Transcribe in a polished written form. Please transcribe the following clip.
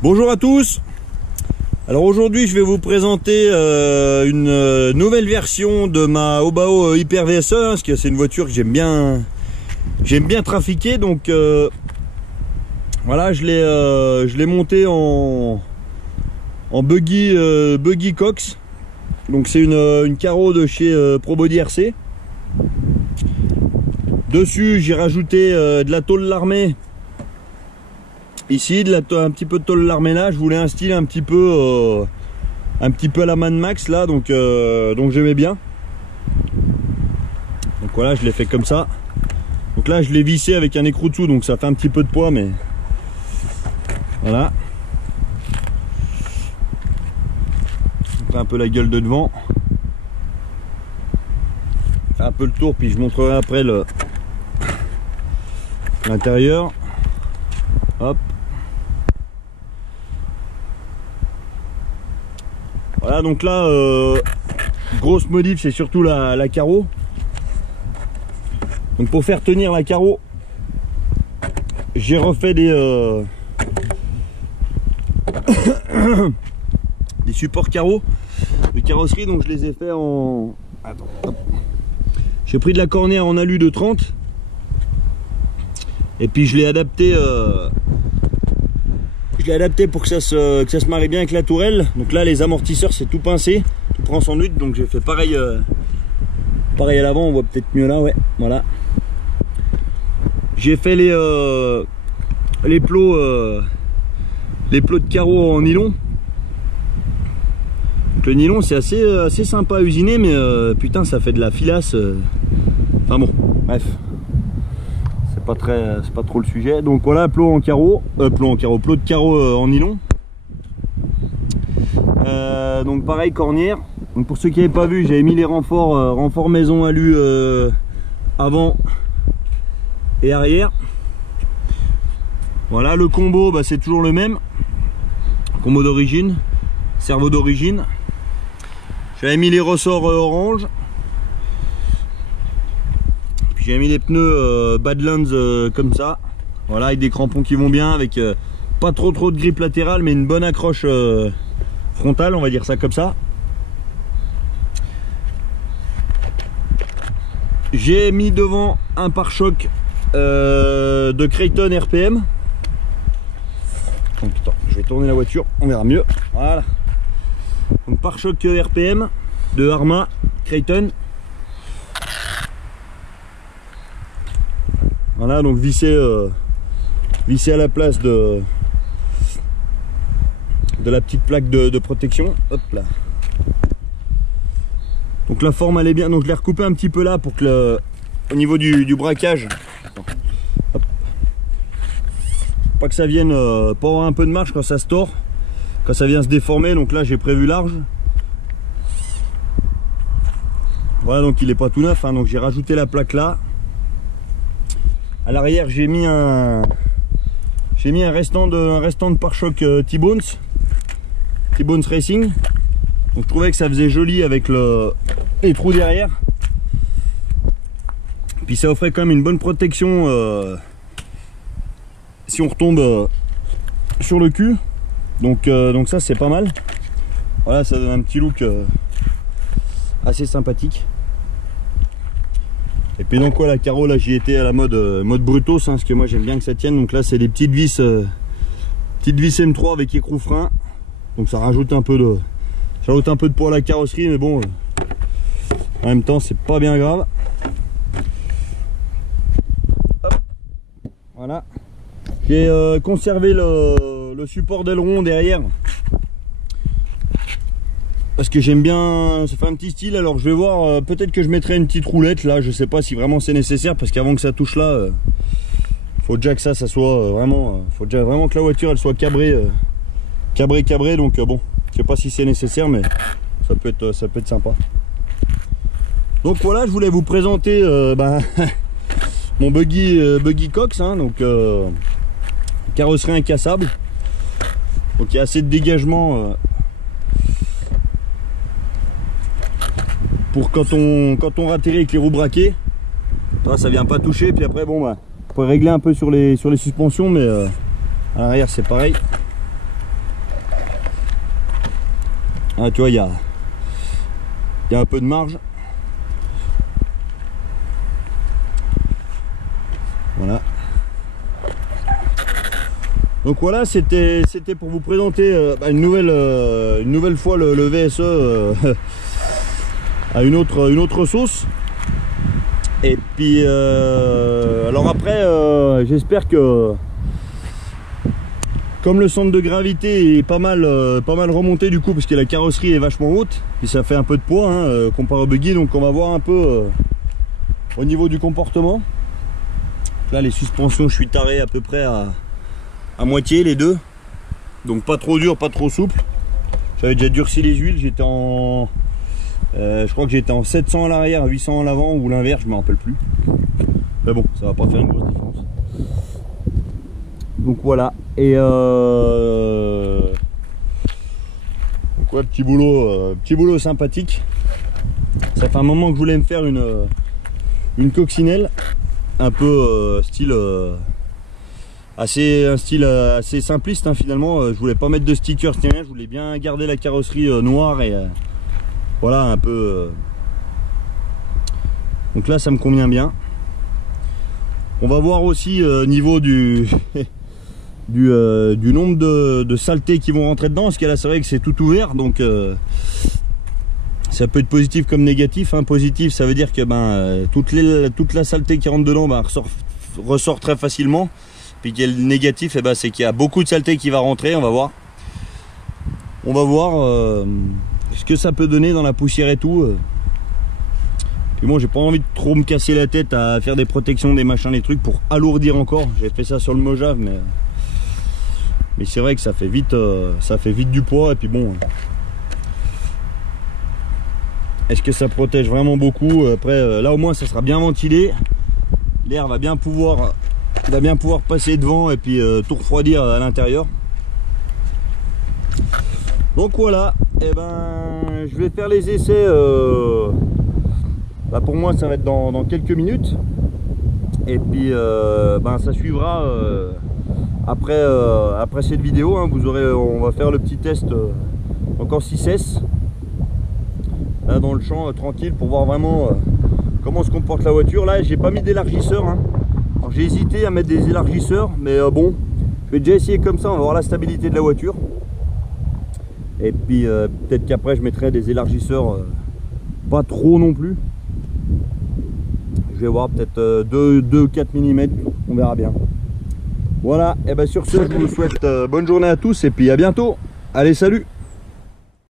Bonjour à tous. Alors aujourd'hui je vais vous présenter une nouvelle version de ma Obao Hyper VSE, parce que c'est une voiture que j'aime bien trafiquer. Donc voilà, je l'ai montée en buggy Cox. Donc c'est une carreau de chez ProBody RC. Dessus j'ai rajouté de la tôle l'armée. Ici, un petit peu de tôle l'armée là. Je voulais un style un petit peu à la Mad Max là, donc j'aimais bien. Donc voilà, je l'ai fait comme ça. Donc là, je l'ai vissé avec un écrou dessous, donc ça fait un petit peu de poids, mais voilà. On fait un peu la gueule de devant. On fait un peu le tour, puis je montrerai après l'intérieur. Hop. Voilà, donc là, grosse modif, c'est surtout la carreau. Donc pour faire tenir la carreau, j'ai refait des supports carreaux de carrosserie. Donc je les ai fait en... Attends, hop. J'ai pris de la cornière en alu de 30 et puis je l'ai adapté pour que ça se marie bien avec la tourelle. Donc là, les amortisseurs, c'est tout pincé, tout prend son huile. Donc j'ai fait pareil à l'avant. On voit peut-être mieux là, ouais, voilà. J'ai fait les plots de carreaux en nylon. Donc le nylon, c'est assez sympa à usiner, mais putain, ça fait de la filasse. Enfin bon, bref. C'est pas trop le sujet. Donc voilà, plot de carreau en nylon. Donc pareil, cornière. Donc pour ceux qui n'avaient pas vu, j'avais mis les renforts maison alu avant et arrière. Voilà, le combo, bah, c'est toujours le même. Combo d'origine, servo d'origine. J'avais mis les ressorts orange. J'ai mis les pneus Badlands comme ça, voilà, avec des crampons qui vont bien, avec pas trop de grippe latérale, mais une bonne accroche frontale, on va dire ça comme ça. J'ai mis devant un pare-choc de Creighton RPM. Donc, attends, je vais tourner la voiture, on verra mieux. Voilà. Donc pare-choc RPM de Arma Creighton. Voilà, donc vissé à la place de la petite plaque de protection. Hop là. Donc la forme elle est bien. Donc je l'ai recoupé un petit peu là pour que au niveau du braquage, hop, pas que ça vienne pas avoir un peu de marge quand ça se tord, quand ça vient se déformer. Donc là j'ai prévu large. Voilà, donc il est pas tout neuf, hein, donc j'ai rajouté la plaque là. À l'arrière, j'ai mis un restant de pare-choc T-Bones Racing. Donc je trouvais que ça faisait joli avec les trous derrière. Puis ça offrait quand même une bonne protection si on retombe sur le cul. Donc ça c'est pas mal. Voilà, ça donne un petit look assez sympathique. Et puis donc la carreau là, j'y étais à la mode Brutos, hein, parce que moi j'aime bien que ça tienne. Donc là c'est des petites vis M3 avec écrou frein. Donc ça rajoute un peu de poids à la carrosserie, mais bon, en même temps c'est pas bien grave. Hop. Voilà. J'ai conservé le support d'aileron derrière, parce que j'aime bien, ça fait un petit style. Alors je vais voir, peut-être que je mettrai une petite roulette là, je sais pas si vraiment c'est nécessaire, parce qu'avant que ça touche là, faut déjà que ça soit vraiment, faut déjà vraiment que la voiture elle soit cabrée, donc bon, je sais pas si c'est nécessaire, mais ça peut être sympa. Donc voilà, je voulais vous présenter mon buggy Cox, hein, donc carrosserie incassable, donc il y a assez de dégagement pour quand on atterrit avec les roues braquées, ça vient pas toucher. Puis après bon, on peut régler un peu sur les suspensions, mais à l'arrière c'est pareil. Ah, tu vois, il y a un peu de marge. Voilà. Donc voilà, c'était pour vous présenter une nouvelle fois le VSE à une autre sauce. Et puis alors après j'espère que comme le centre de gravité est pas mal remonté du coup, parce que la carrosserie est vachement haute et ça fait un peu de poids comparé au buggy, donc on va voir un peu au niveau du comportement. Là les suspensions, je suis taré à peu près à moitié les deux, donc pas trop dur, pas trop souple. J'avais déjà durci les huiles, j'étais en je crois que j'étais en 700 à l'arrière, 800 à l'avant ou l'inverse, je me rappelle plus. Mais bon, ça va pas faire une grosse différence. Donc voilà. Et donc ouais, petit boulot sympathique. Ça fait un moment que je voulais me faire une coccinelle, un peu style un style assez simpliste hein, finalement. Je voulais pas mettre de stickers ni rien, je voulais bien garder la carrosserie noire et voilà un peu. Donc là ça me convient bien. On va voir aussi niveau du du nombre de saletés qui vont rentrer dedans, parce que là c'est vrai que c'est tout ouvert, donc ça peut être positif comme négatif hein. Positif, ça veut dire que toute la saleté qui rentre dedans ressort très facilement. Puis qu'il y a le négatif, c'est qu'il y a beaucoup de saleté qui va rentrer. On va voir ce que ça peut donner dans la poussière et tout. Puis moi j'ai pas envie de trop me casser la tête à faire des protections, des machins, des trucs pour alourdir encore. J'ai fait ça sur le Mojave, mais c'est vrai que ça fait vite du poids. Et puis bon, est-ce que ça protège vraiment beaucoup? Après là au moins ça sera bien ventilé, l'air va bien pouvoir passer devant et puis tout refroidir à l'intérieur. Donc voilà, et je vais faire les essais. Pour moi ça va être dans quelques minutes. Et puis ça suivra après cette vidéo hein. On va faire le petit test encore 6S là dans le champ tranquille pour voir vraiment comment se comporte la voiture. Là j'ai pas mis d'élargisseur hein. Alors j'ai hésité à mettre des élargisseurs, mais bon, je vais déjà essayer comme ça, on va voir la stabilité de la voiture. Et puis peut-être qu'après je mettrai des élargisseurs pas trop non plus. Je vais voir peut-être 2-4 mm, on verra bien. Voilà, et sur ce je vous souhaite bonne journée à tous et puis à bientôt. Allez, salut!